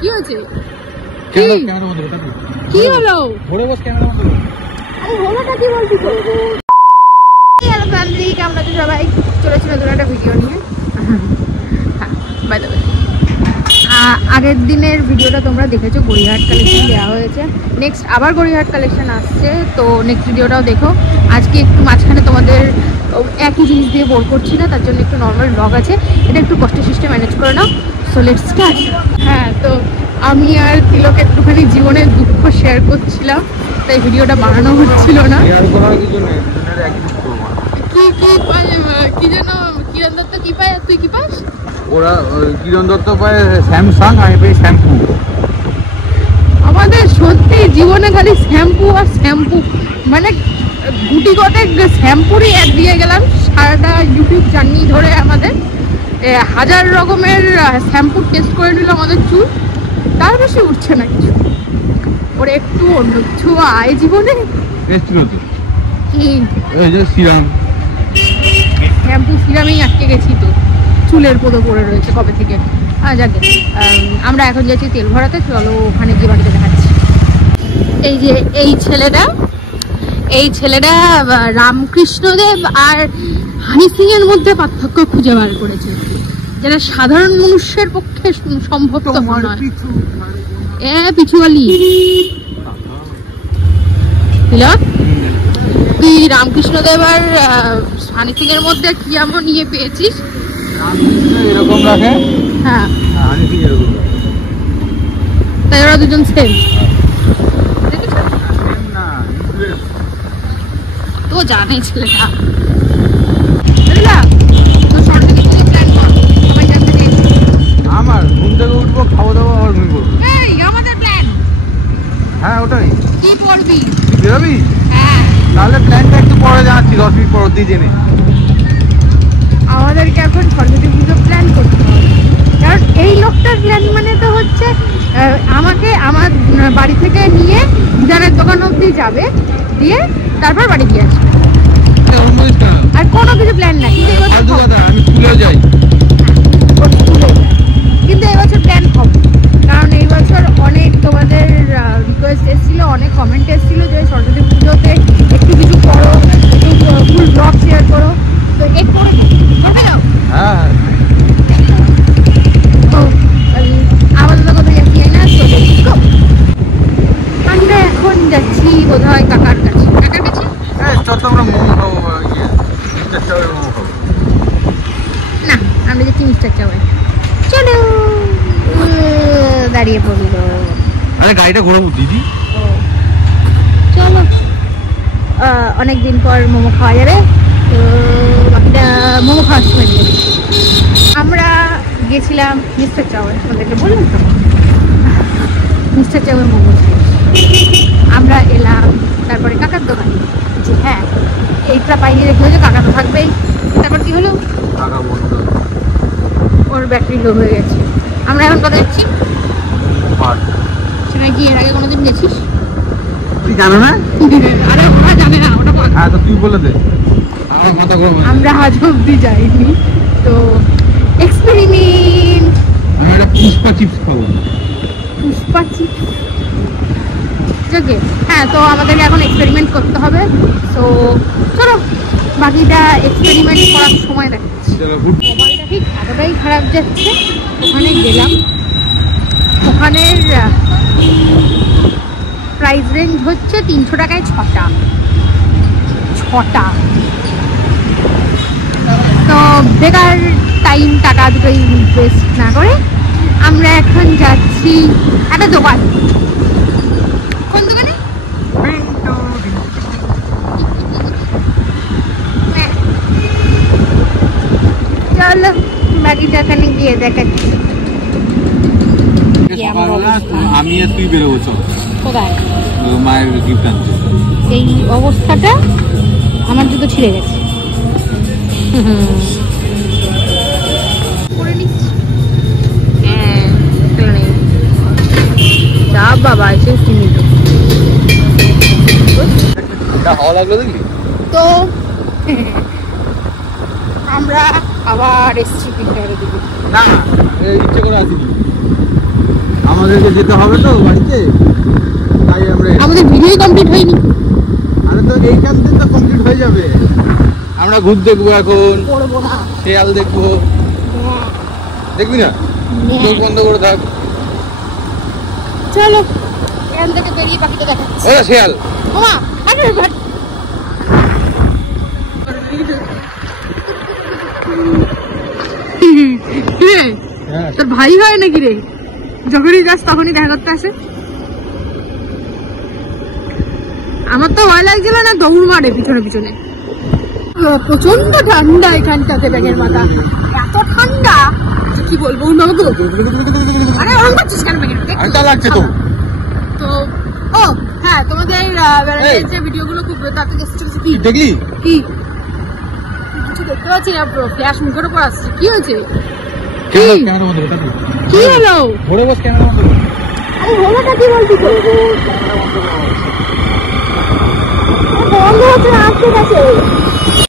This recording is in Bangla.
কি হয়েছে? কি হলো? হলোটা কি বলছি তো? আমরা তো সবাই চলেছিল ধরো একটা ভিডিও নিয়ে। বাই দ্য ওয়ে, আগের দিনের ভিডিওটা তোমরা দেখেছো, গড়িয়াহাট কালেকশন দেওয়া হয়েছে। নেক্সট আবার গড়িয়াহাট কালেকশন আসছে, তো নেক্সট ভিডিওটাও দেখো। আজকে একটু মাঝখানে তোমাদের একই জিনিস দিয়ে বোর করছি না, তার জন্য একটু নর্মাল ব্লগ আছে, এটা একটু কষ্ট সিস্টেম ম্যানেজ করে নাও। So let's start. হ্যাঁ, তো আমি আর তিলক একটুখানি জীবনের দুঃখ শেয়ার করছিলাম, তাই ভিডিওটা বানানো হচ্ছিল না। কি যেন কিরণ দত্ত কি পায় আর তুই কি পাস? ওরা কিরণ দত্ত পায় স্যামসাং, আমি পাই শ্যাম্পু। আমাদের সত্যি জীবনে খালি শ্যাম্পু আর শ্যাম্পু, মানে গুটি কতেক শ্যাম্পুরই অ্যাড দিয়ে গেলাম সারাটা ইউটিউব জার্নি ধরে। আমাদের 1000 রকমের শ্যাম্পুর টেস্ট করে নিল আমাদের চুল, তার বেশি উঠছে না কিছু। ওর একটু অন্য কিছু আয় জীবনে কি সিরাম, শ্যাম্পু সিরামেই আটকে গেছি, তো চুলের পোদো পড়ে রয়েছে কবে থেকে। যাকে আমরা এখন যাচ্ছি তেল ভরাতে, চলো ওখানে গিয়ে বাড়িতে দেখাচ্ছি। এই ছেলেটা রামকৃষ্ণদেব আর হানি সিং এর মধ্যে পার্থক্য খুঁজে বার করেছে, যেটা সাধারণ মানুষের পক্ষে সম্ভব নয়। পিছুয়ালি তুই রামকৃষ্ণদেব আর হানি সিং এর মধ্যে কি এমন নিয়ে পেয়েছিস? এরকম রাখে, হ্যাঁ, তাই ওরা দুজন সেম। তো জানে ছেলেটা। আমার ঘুম থেকে উঠবো, খাওয়া দাওয়া, আবার ঘুমবো। আমাদের প্ল্যান। হ্যাঁ, ওটাই। কি করবি? বেরোবি? হ্যাঁ, তাহলে প্ল্যানটা একটু পরে জানাচ্ছি, 10 মিনিট পর দিয়ে জেনে। আমাদেরকে এখন সরস্বতী পুজো প্ল্যান করতে হবে, কারণ এই লোকটার প্ল্যান মানে তো হচ্ছে আমাকে আমার বাড়ি থেকে নিয়ে বিধানের দোকান অবধি যাবে, দিয়ে তারপর বাড়ি দিয়ে আসবে, আর কোনো কিছু প্ল্যান নাই। আমি স্কুলেও যাই, কিন্তু এবছর প্ল্যান হবে, কারণ এই বছর অনেক তোমাদের রিকোয়েস্ট এসেছিলো, অনেক কমেন্ট এসেছিলো যে সরস্বতী পুজোতে একটু কিছু করো, একটু ফুল ব্লগ শেয়ার করো, তো একটু করবে যাও। হ্যাঁ, তো আপাতত কোথায় যাচ্ছি না, তো আমরা এখন যাচ্ছি বোধহয় কাকার কাছে। আমরা মোমো খাবো, মিস্টার চাওয়ের মোমো খাবো। না, আমরা যাচ্ছি মিস্টার চাওয়াই। চলো, দাঁড়িয়ে পড়ল। আরে গাড়িটা ঘোরাবো দিদি। চলো, অনেকদিন পর মোমো খাওয়া যাবে, তো বাকিটা মোমো খাওয়ার সময় নিয়ে আমরা গেছিলাম মিস্টার চাওয়ার। আমাদেরকে বললাম তো মিস্টার চাওয়ার মোমো, আমরা এলাম তারপরে কাকার দোকানে, যে হ্যাঁ এইটা পাইনি, দেখলো যে কাকা তো থাকবেই। তারপর কি হলো, ওর ব্যাটারি লো হয়ে গেছে। আমরা এখন কোথায় যাচ্ছি? সেখানে কি এর আগে কোনোদিন গেছিস? তুই জানো না? আরে ওরা জানে না, ওটা হ্যাঁ, তো তুই বলে দে, আমার কথা বল। আমরা আজ অব্দি যাইনি, তো এক্সপেরিমেন্ট। আমি একটা পুষ্পা চিপস খাবো। পুষ্পা চিপস? যাকে হ্যাঁ, তো আমাদেরকে এখন এক্সপেরিমেন্ট করতে হবে। তো চলো বাকিটা এক্সপেরিমেন্ট করার সময় দেখাচ্ছি। মোবাইলটা ঠিক এতটাই খারাপ যাচ্ছে, ওখানে গেলাম, ওখানের প্রাইস রেঞ্জ হচ্ছে 300 টাকায় 6টা। তো বেকার টাইম টাকা দুটোই ওয়েস্ট না করে আমরা এখন যাচ্ছি একটা দোকান। কোন দোকানে? চলো বাকিটা এখানে গিয়ে দেখাচ্ছি। আমি আর তুই বেরোবো, চল। কোথায়? মায়ের গিফট আনতে। এই অবস্থাটা আমার জুতো ছিঁড়ে গেছে। হ্যাঁ, বাবা এসে সীমিত। হাওয়া লাগলো দেখলি তো আমরা আবার এসছি 3টার দিকে। না, ইচ্ছে করে আসিনি। আমাদেরকে যেতে হবে তো বাড়িতে, তাই আমরা আমাদের ভিডিও কমপ্লিট হয়নি। আরে তো এইখান থেকে তো কমপ্লিট হয়ে যাবে। আমরা ঘুর দেখবো এখন, করবো না। শেয়াল দেখবো। দেখবি না? চোখ বন্ধ করে থাক। চলো এখান থেকে বেরিয়ে পাখিটা দেখাচ্ছি। ওরা শেয়াল। ওমা আরে ভাট হ্যাঁ তোর ভাই হয় নাকি রে? যখনই যাস তখনই দেখা করতে আসে। আমার তো ভয় লাগছিল না, দৌড় মারে পিছনে পিছনে। প্রচন্ড ঠান্ডা এখানটাতে, ব্যাগের মাথা এত ঠান্ডা যে কি বলবো। আরে ওরকম করছিস কেন ব্যাগের মাথা? ঠান্ডা লাগছে তো। তো ও হ্যাঁ, তোমাদের ভ্যালেন্টাইন্স ডে ভিডিওগুলো খুব তাড়াতাড়ি এসেছে। কি দেখলি? কি কিছু দেখতে পাচ্ছি না, ফ্ল্যাশ মুখের উপর আসছে। কি হয়েছে? ক্যামেরা বন্ধ কর। কি হলো? ঘুরে বস, ক্যামেরা বন্ধ কর। আরে হলোটা কি বলছি তো? বন্ধ হচ্ছে না, আটকে গেছে।